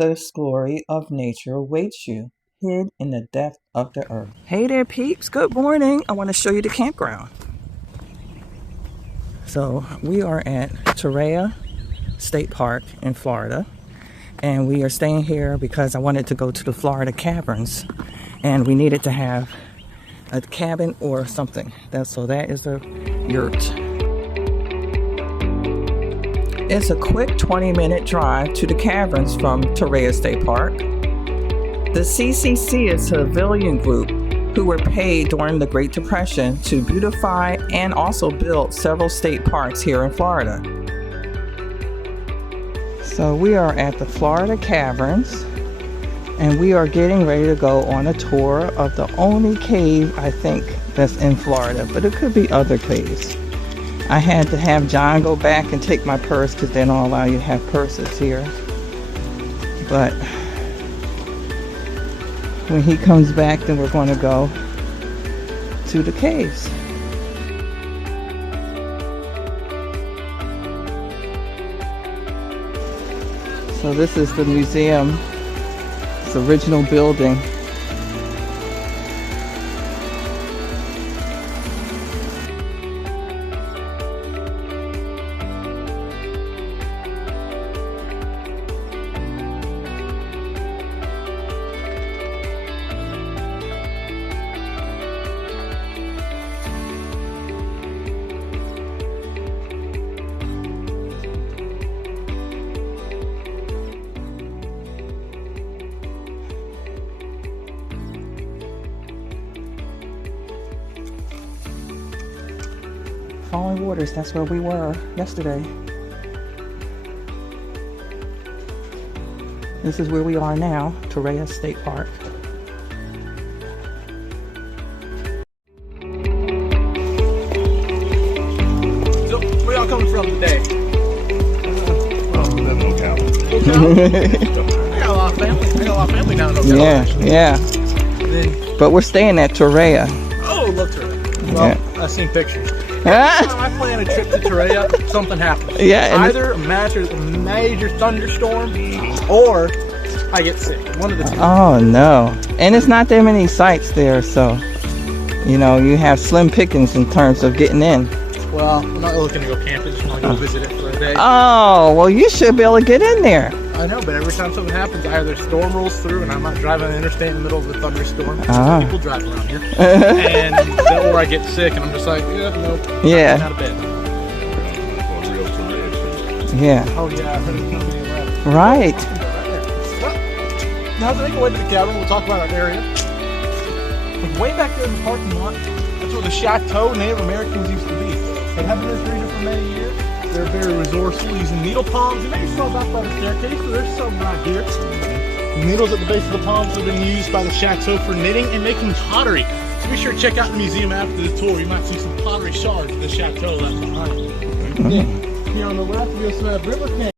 limitless glory of nature awaits you, hid in the depth of the earth. Hey there, peeps. Good morning. I want to show you the campground. So we are at Torreya State Park in Florida, and we are staying here because I wanted to go to the Florida Caverns, and we needed to have a cabin or something. So that is a yurt. It's a quick 20-minute drive to the caverns from Torreya State Park. The CCC is a civilian group who were paid during the Great Depression to beautify and also build several state parks here in Florida. So we are at the Florida Caverns, and we are getting ready to go on a tour of the only cave, I think, that's in Florida, but it could be other caves. I had to have John go back and take my purse because they don't allow you to have purses here. But when he comes back, then we're going to go to the caves. So this is the museum. It's the original building. Falling Waters, that's where we were yesterday. This is where we are now, Torreya State Park. So, where y'all coming from today? No cabin. I got a lot of family down in Ocala. Yeah. Then, but we're staying at Torreya. oh, love Torreya. Well, Yeah. I've seen pictures. I plan a trip to Torreya, something happens. Yeah, and either a major thunderstorm or I get sick. One of the two. Oh no. And it's not that many sites there, so you know, you have slim pickings in terms of getting in. Well, I'm not looking to go camping, just want to go visit it for a day. Oh, well, you should be able to get in there. I know, but every time something happens, either a storm rolls through and I'm not driving on the interstate in the middle of a thunderstorm. People drive around here. And or I get sick and I'm just like, yeah, nope. Yeah. I'm out of bed. Yeah. Oh yeah, I heard it's coming in left. Right. Well, now to make our way to the cabin, we'll talk about our area. Like way back there in the parking lot, that's where the chateau Native Americans used to be. They haven't been through here for many years. They're very resourceful, using needle palms. You may saw back by the staircase, so there's some right here. The needles at the base of the palms have been used by the chateau for knitting and making pottery. So be sure to check out the museum after the tour. You might see some pottery shards of the chateau left behind. Yeah. Here on the left, we also have River Canyon.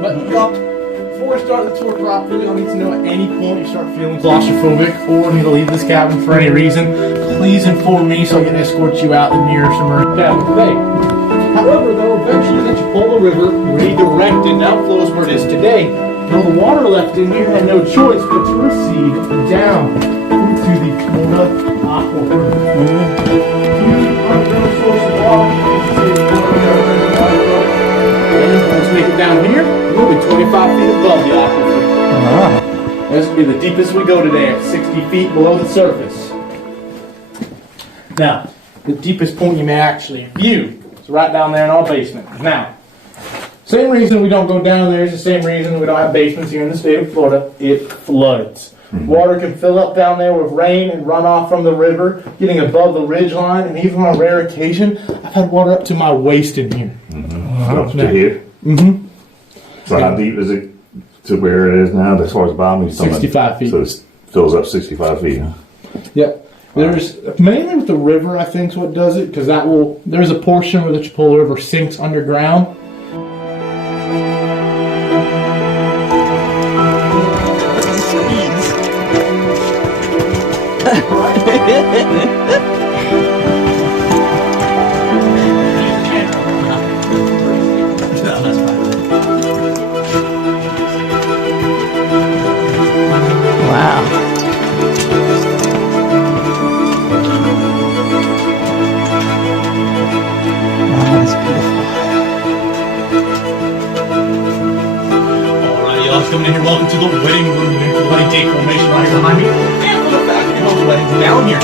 But before we start the tour properly, I'll need to know at any point you start feeling claustrophobic or need to leave this cabin for any reason, please inform me so I can escort you out the nearest emergency cabin today. However, though, eventually the Tourable River redirected and outflows where it is today. Though the water left in here had no choice but to recede down into the Florida aquifer. Underground source of water. Once we make it down here, we'll be 25 feet above the aquifer. This will be the deepest we go today, at 60 feet below the surface. Now, the deepest point you may actually view is right down there in our basement. Now, same reason we don't go down there is the same reason we don't have basements here in the state of Florida. It floods. Water can fill up down there with rain and run off from the river, getting above the ridge line, and even on a rare occasion, I've had water up to my waist in here. Up to here. So how deep is it to where it is now? As far as bottom, 65 feet. So it fills up 65 feet. Huh? Yep. There's mainly with the river, I think, is what does it, because that will. There's a portion where the Tourable River sinks underground. Wow. Wow, that's beautiful. Alright, y'all, coming in here. Welcome to the wedding room and the wedding cake formation right here behind me. And for the fact that most weddings down here.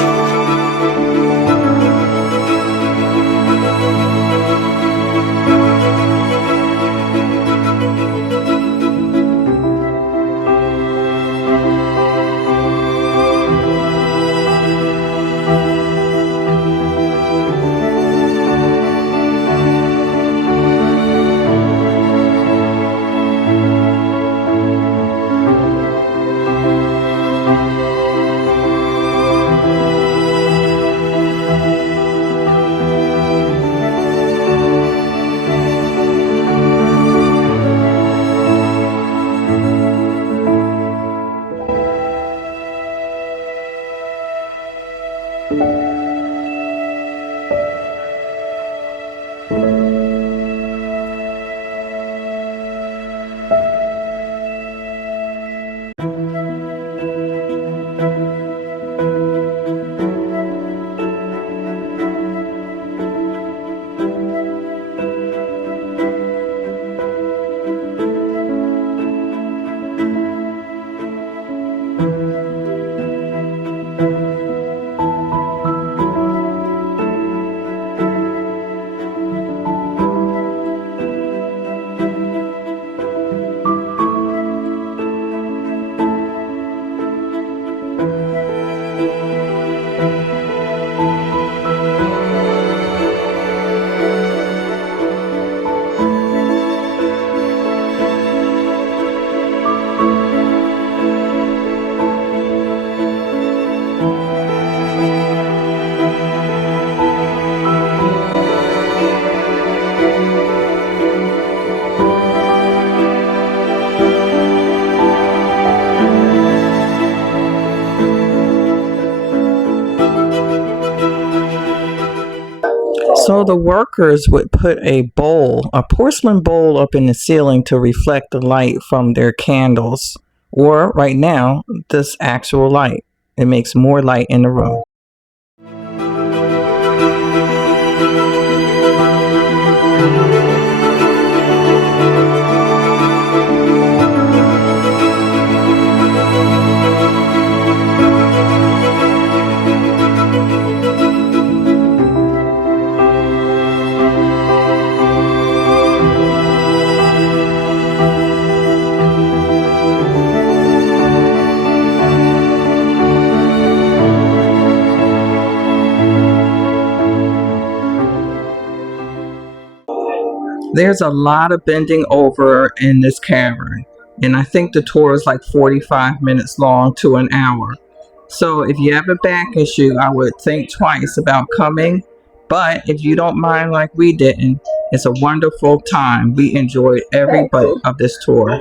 So the workers would put a bowl, a porcelain bowl up in the ceiling to reflect the light from their candles. Or right now, this actual light. It makes more light in the room. There's a lot of bending over in this cavern, and I think the tour is like 45 minutes long to an hour. So if you have a back issue, I would think twice about coming. But if you don't mind like we didn't, it's a wonderful time. We enjoyed every bit of this tour.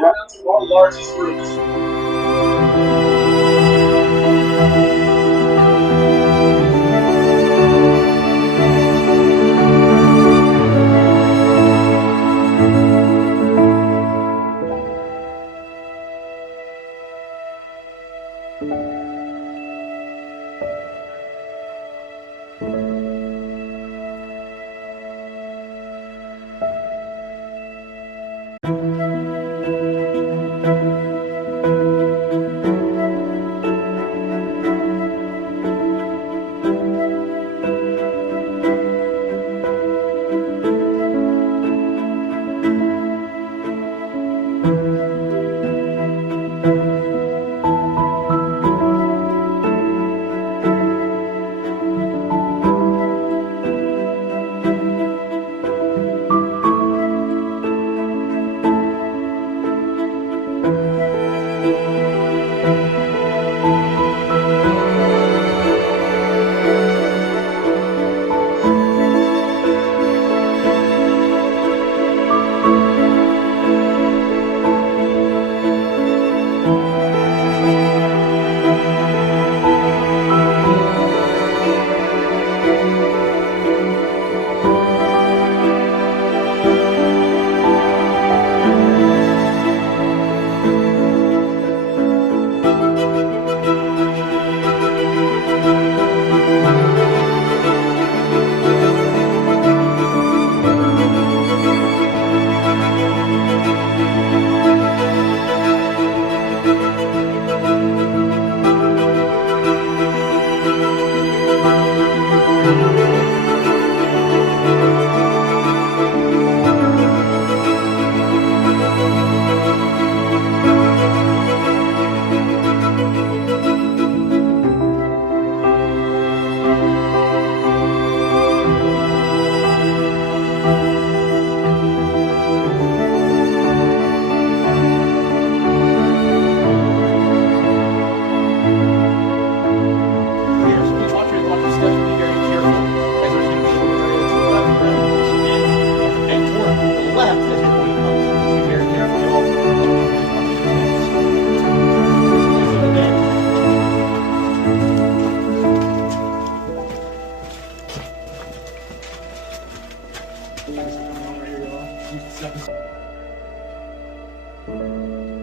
Thanks for coming on right here, y'all.